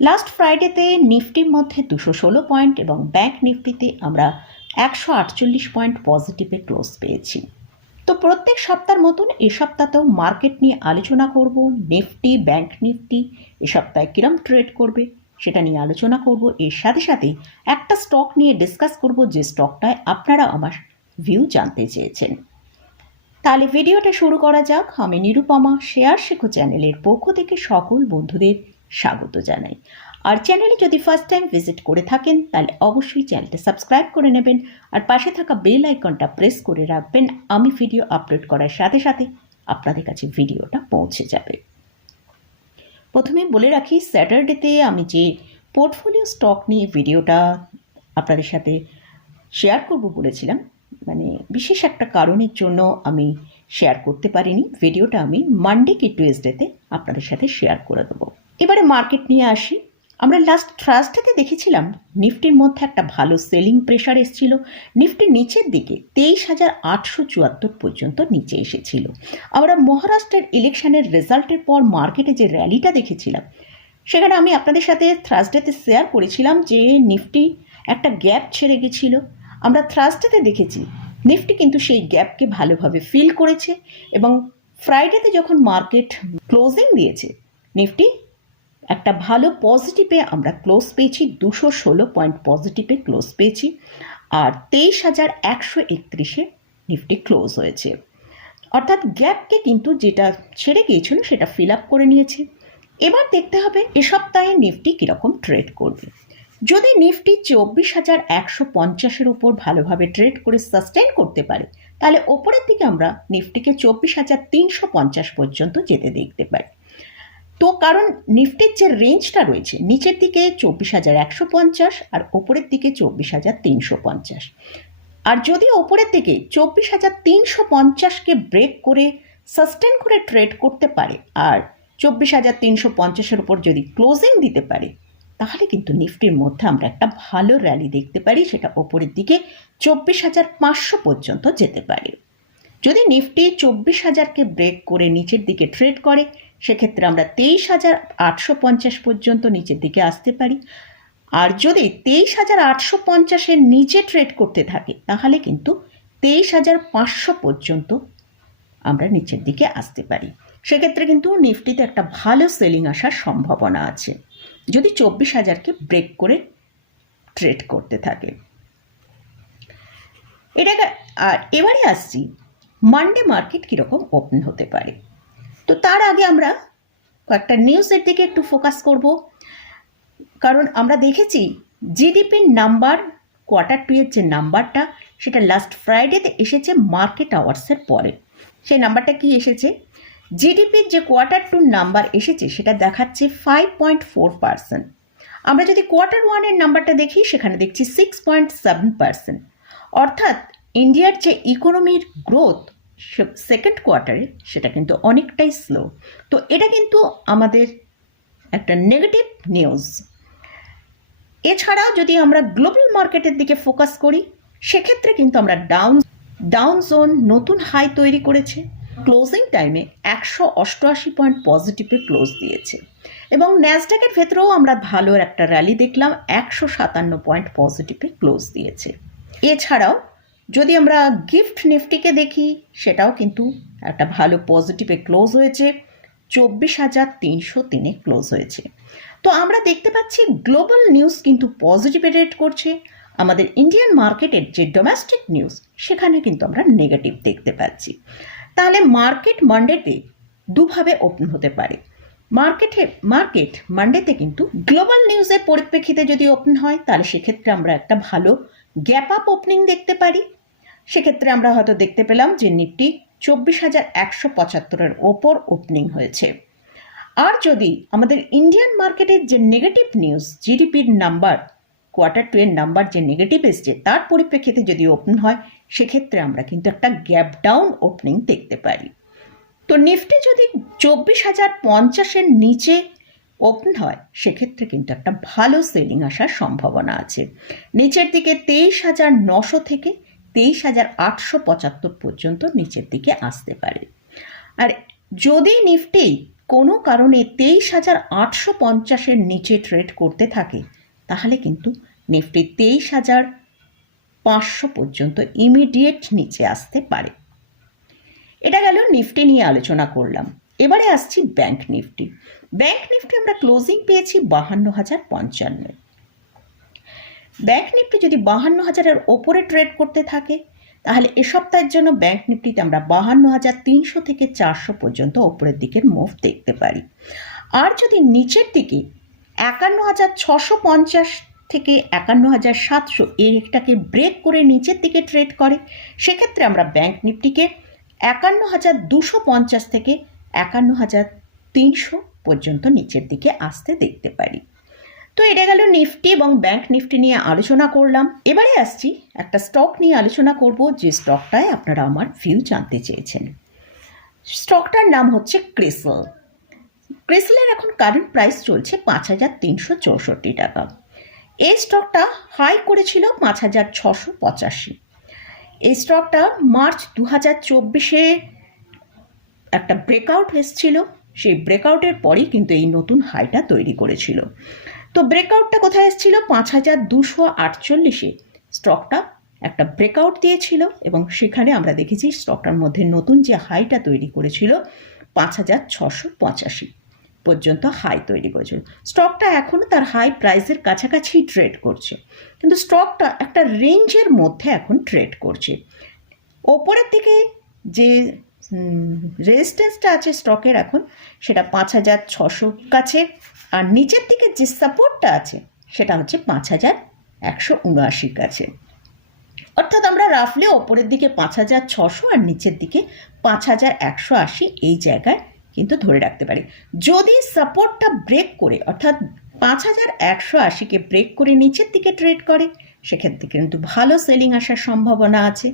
Last ফ্রাইডেতে নিফটির মধ্যে দুশো ষোলো পয়েন্ট এবং ব্যাংক নিফটিতে আমরা একশো আটচল্লিশ পয়েন্ট পজিটিভে ক্লোজ পেয়েছি। তো প্রত্যেক সপ্তাহের মতন এ সপ্তাহতেও মার্কেট নিয়ে আলোচনা করব নিফটি ব্যাংক নিফটি এ সপ্তাহে কিরম ট্রেড করবে সেটা নিয়ে আলোচনা করব, এর সাথে সাথে একটা স্টক নিয়ে ডিসকাস করব যে স্টকটায় আপনারা আমার ভিউ জানতে চেয়েছেন। তাহলে ভিডিওটা শুরু করা যাক। আমি নিরুপমা, শেয়ার শেখো চ্যানেলের পক্ষ থেকে সকল বন্ধুদের স্বাগত জানাই। আর চ্যানেলে যদি ফার্স্ট টাইম ভিজিট করে থাকেন, তাহলে অবশ্যই চ্যানেলটা সাবস্ক্রাইব করে নেবেন আর পাশে থাকা বেল আইকনটা প্রেস করে রাখবেন। আমি ভিডিও আপলোড করার সাথে সাথে আপনাদের কাছে ভিডিওটা পৌঁছে যাবে। প্রথমে বলে রাখি স্যাটারডেতে আমি যে পোর্টফোলিও স্টক নিয়ে ভিডিওটা আপনাদের সাথে শেয়ার করব বলেছিলাম মানে বিশেষ একটা কারণের জন্য আমি শেয়ার করতে পারিনি। ভিডিওটা আমি মানডে কি টুয়েসডেতে আপনাদের সাথে শেয়ার করে দেবো। এবারে মার্কেট নিয়ে আসি। আমরা লাস্ট থ্রাসডেতে দেখেছিলাম। নিফটির মধ্যে একটা ভালো সেলিং প্রেশার এসেছিল। নিফটি নিচের দিকে তেইশ হাজার আটশো চুয়াত্তর পর্যন্ত নিচে এসেছিল। আমরা মহারাষ্ট্রের ইলেকশনের রেজাল্টের পর মার্কেটে যে র্যালিটা দেখেছিলাম, সেখানে আমি আপনাদের সাথে থার্সডেতে শেয়ার করেছিলাম যে নিফটি একটা গ্যাপ ছেড়ে গেছিল। আমরা থার্সডেতে দেখেছি নিফটি কিন্তু সেই গ্যাপকে ভালোভাবে ফিল করেছে এবং ফ্রাইডেতে যখন মার্কেট ক্লোজিং দিয়েছে নিফটি একটা ভালো পজিটিভে আমরা ক্লোজ পেয়েছি, দুশো ষোলো পয়েন্ট পজিটিভে ক্লোজ পেয়েছি, আর তেইশ হাজার একশো একত্রিশে নিফটি ক্লোজ হয়েছে। অর্থাৎ গ্যাপকে কিন্তু যেটা ছেড়ে গিয়েছিল সেটা ফিল আপ করে নিয়েছে। এবার দেখতে হবে এ সপ্তাহে নিফটি কীরকম ট্রেড করবে। যদি নিফটি চব্বিশ হাজার একশো পঞ্চাশের উপর ভালোভাবে ট্রেড করে সাস্টেন করতে পারে, তাহলে ওপরের দিকে আমরা নিফটিকে চব্বিশ হাজার তিনশো পঞ্চাশ পর্যন্ত যেতে দেখতে পারি। তো কারণ নিফটির যে রেঞ্জটা রয়েছে, নিচের দিকে চব্বিশ হাজার একশো পঞ্চাশ আর ওপরের দিকে চব্বিশ হাজার তিনশো পঞ্চাশ। আর যদি ওপরের দিকে চব্বিশ হাজার তিনশো পঞ্চাশকে ব্রেক করে সাস্টেন করে ট্রেড করতে পারে, আর চব্বিশ হাজার তিনশো পঞ্চাশের উপর যদি ক্লোজিং দিতে পারে, তাহলে কিন্তু নিফটির মধ্যে আমরা একটা ভালো র্যালি দেখতে পারি, সেটা ওপরের দিকে চব্বিশ হাজার পাঁচশো পর্যন্ত যেতে পারে। যদি নিফটি চব্বিশ হাজারকে ব্রেক করে নিচের দিকে ট্রেড করে সেক্ষেত্রে আমরা তেইশ হাজার আটশো পঞ্চাশ পর্যন্ত নিচের দিকে আসতে পারি। আর যদি তেইশ হাজার আটশো পঞ্চাশের নিচে ট্রেড করতে থাকে, তাহলে কিন্তু তেইশ হাজার পাঁচশো পর্যন্ত আমরা নিচের দিকে আসতে পারি। সেক্ষেত্রে কিন্তু নিফটিতে একটা ভালো সেলিং আসার সম্ভাবনা আছে। যদি চব্বিশ হাজারকে ব্রেক করে ট্রেড করতে থাকে। এটা আর এবারে আসছি মানডে মার্কেট কীরকম ওপেন হতে পারে? তো তার আগে আমরা কয়েকটা নিউজের দিকে একটু ফোকাস করব। কারণ আমরা দেখেছি জিডিপির নাম্বার কোয়ার্টার টু এর যে নাম্বারটা সেটা লাস্ট ফ্রাইডেতে এসেছে মার্কেট আওয়ার্সের পরে। সেই নাম্বারটা কি এসেছে? জিডিপির যে কোয়ার্টার টুর নাম্বার এসেছে সেটা দেখাচ্ছে ফাইভ পয়েন্ট ফোর পার্সেন্ট আমরা যদি কোয়ার্টার ওয়ানের নাম্বারটা দেখি, সেখানে দেখছি সিক্স পয়েন্ট সেভেন পার্সেন্ট অর্থাৎ ইন্ডিয়ার যে ইকোনমির গ্রোথ সেকেন্ড কোয়ার্টারে সেটা কিন্তু অনেকটাই স্লো তো এটা কিন্তু আমাদের একটা নেগেটিভ নিউজ এছাড়াও যদি আমরা গ্লোবাল মার্কেটের দিকে ফোকাস করি, সেক্ষেত্রে কিন্তু আমরা ডাউন ডাউন জোন নতুন হাই তৈরি করেছে। ক্লোজিং টাইমে একশো অষ্টআশি পয়েন্ট পজিটিভে ক্লোজ দিয়েছে। এবং ন্যাসডাকের ভেতরেও আমরা ভালো একটা র্যালি দেখলাম, একশো সাতান্ন পয়েন্ট পজিটিভে ক্লোজ দিয়েছে। এছাড়াও যদি আমরা গিফট নিফটিকে দেখি, সেটাও কিন্তু একটা ভালো পজিটিভে ক্লোজ হয়েছে। চব্বিশ হাজার তিনশো তিনে ক্লোজ হয়েছে। তো আমরা দেখতে পাচ্ছি গ্লোবাল নিউজ কিন্তু পজিটিভে রেট করছে। আমাদের ইন্ডিয়ান মার্কেটের যে ডোমেস্টিক নিউজ সেখানে কিন্তু আমরা নেগেটিভ দেখতে পাচ্ছি। তাহলে মার্কেট মানডেতে দুভাবে ওপেন হতে পারে। মার্কেটে মার্কেট মানডেতে কিন্তু গ্লোবাল নিউজের পরিপ্রেক্ষিতে যদি ওপেন হয়, তাহলে সেক্ষেত্রে আমরা একটা ভালো গ্যাপ আপ ওপেনিং দেখতে পারি। সেক্ষেত্রে আমরা হয়তো দেখতে পেলাম যে নিফটি চব্বিশ হাজার একশো পঁচাত্তরের ওপর ওপেনিং হয়েছে। আর যদি আমাদের ইন্ডিয়ান মার্কেটের যে নেগেটিভ নিউজ জিডিপির নাম্বার কোয়ার্টার টু এর নাম্বার যে নেগেটিভ এসছে, তার পরিপ্রেক্ষিতে যদি ওপেন হয়, সেক্ষেত্রে আমরা কিন্তু একটা গ্যাপ ডাউন ওপেনিং দেখতে পারি। তো নিফটি যদি চব্বিশ হাজার পঞ্চাশের নিচে ওপেন হয়, সেক্ষেত্রে কিন্তু একটা ভালো সেলিং আসার সম্ভাবনা আছে। নিচের দিকে তেইশ হাজার নশো থেকে তেইশ হাজার আটশো পঁচাত্তর পর্যন্ত নিচের দিকে আসতে পারে। আর যদি নিফটি কোনো কারণে তেইশ হাজার আটশো পঞ্চাশের নিচে ট্রেড করতে থাকে, তাহলে কিন্তু নিফটি তেইশ হাজার পাঁচশো পর্যন্ত ইমিডিয়েট নিচে আসতে পারে। এটা গেল নিফটি নিয়ে আলোচনা করলাম। এবারে আসছি ব্যাংক নিফটি। ব্যাংক নিফটি আমরা ক্লোজিং পেয়েছি বাহান্ন হাজার পঞ্চান্ন। ব্যাংক নিফটি যদি বাহান্ন হাজারের ওপরে ট্রেড করতে থাকে, তাহলে এ সপ্তাহের জন্য ব্যাংক নিফটিতে আমরা বাহান্ন হাজার তিনশো থেকে চারশো পর্যন্ত ওপরের দিকের মুভ দেখতে পারি। আর যদি নিচের দিকে একান্ন হাজার ছশো পঞ্চাশ থেকে একান্ন হাজার সাতশো এটাকে ব্রেক করে নিচের দিকে ট্রেড করে, সেক্ষেত্রে আমরা ব্যাংক নিফটিকে একান্ন হাজার দুশো পঞ্চাশ থেকে একান্ন হাজার তিনশো পর্যন্ত নিচের দিকে আসতে দেখতে পারি। তো এটা গেল নিফটি এবং ব্যাংক নিফটি নিয়ে আলোচনা করলাম। এবারে আসছি একটা স্টক নিয়ে আলোচনা করব, যে স্টকটায় আপনারা আমার ভিউ জানতে চেয়েছেন। স্টকটার নাম হচ্ছে ক্রিসল। ক্রিসলের এখন কারেন্ট প্রাইস চলছে পাঁচ হাজার তিনশো চৌষট্টি টাকা। এই স্টকটা হাই করেছিল পাঁচ হাজার ছশো পঁচাশি। এই স্টকটা মার্চ দু হাজার চব্বিশে একটা ব্রেকআউট এসেছিল। সেই ব্রেকআউটের পরেই কিন্তু এই নতুন হাইটা তৈরি করেছিল। তো ব্রেকআউটটা কোথায় এসেছিল? পাঁচ হাজার দুশো আটচল্লিশে। স্টকটা একটা ব্রেকআউট দিয়েছিল এবং সেখানে আমরা দেখেছি স্টকটার মধ্যে নতুন যে হাইটা তৈরি করেছিল, পাঁচ হাজার ছশো পঁচাশি পর্যন্ত হাই তৈরি করেছিল। স্টকটা এখনও তার হাই প্রাইসের কাছাকাছি ট্রেড করছে। কিন্তু স্টকটা একটা রেঞ্জের মধ্যে এখন ট্রেড করছে। ওপরের দিকে যে রেজিস্ট্যান্সটা আছে স্টকের এখন, সেটা পাঁচ হাজার ছশো কাছে। আর নিচের দিকে যে সাপোর্টটা আছে, সেটা হচ্ছে পাঁচ হাজার একশো উনআশির কাছে। অর্থাৎ আমরা রাফলি ওপরের দিকে পাঁচ হাজার ছশো আর নিচের দিকে পাঁচ হাজার একশো আশি এই জায়গায় কিন্তু ধরে রাখতে পারি। যদি সাপোর্টটা ব্রেক করে, অর্থাৎ পাঁচ হাজার একশো আশিকে ব্রেক করে নিচের দিকে ট্রেড করে, সেক্ষেত্রে কিন্তু ভালো সেলিং আসার সম্ভাবনা আছে।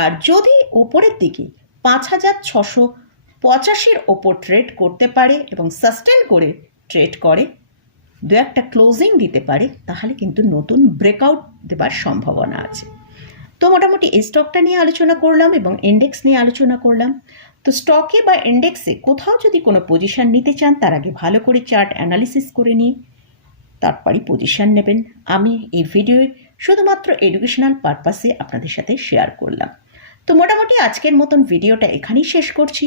আর যদি ওপরের দিকে পাঁচ হাজার ছশো পঁচাশির ওপর ট্রেড করতে পারে এবং সাস্টেন করে ট্রেড করে, দু একটা ক্লোজিং দিতে পারে, তাহলে কিন্তু নতুন ব্রেকআউট দেবার সম্ভাবনা আছে। তো মোটামুটি এই স্টকটা নিয়ে আলোচনা করলাম এবং ইন্ডেক্স নিয়ে আলোচনা করলাম। তো স্টকে বা ইন্ডেক্সে কোথাও যদি কোনো পজিশন নিতে চান, তার আগে ভালো করে চার্ট অ্যানালিসিস করে নিয়ে তারপরই পজিশান নেবেন। আমি এই ভিডিওয়ে শুধুমাত্র এডুকেশনাল পারপাসে আপনাদের সাথে শেয়ার করলাম। তো মোটামুটি আজকের মতন ভিডিওটা এখানেই শেষ করছি।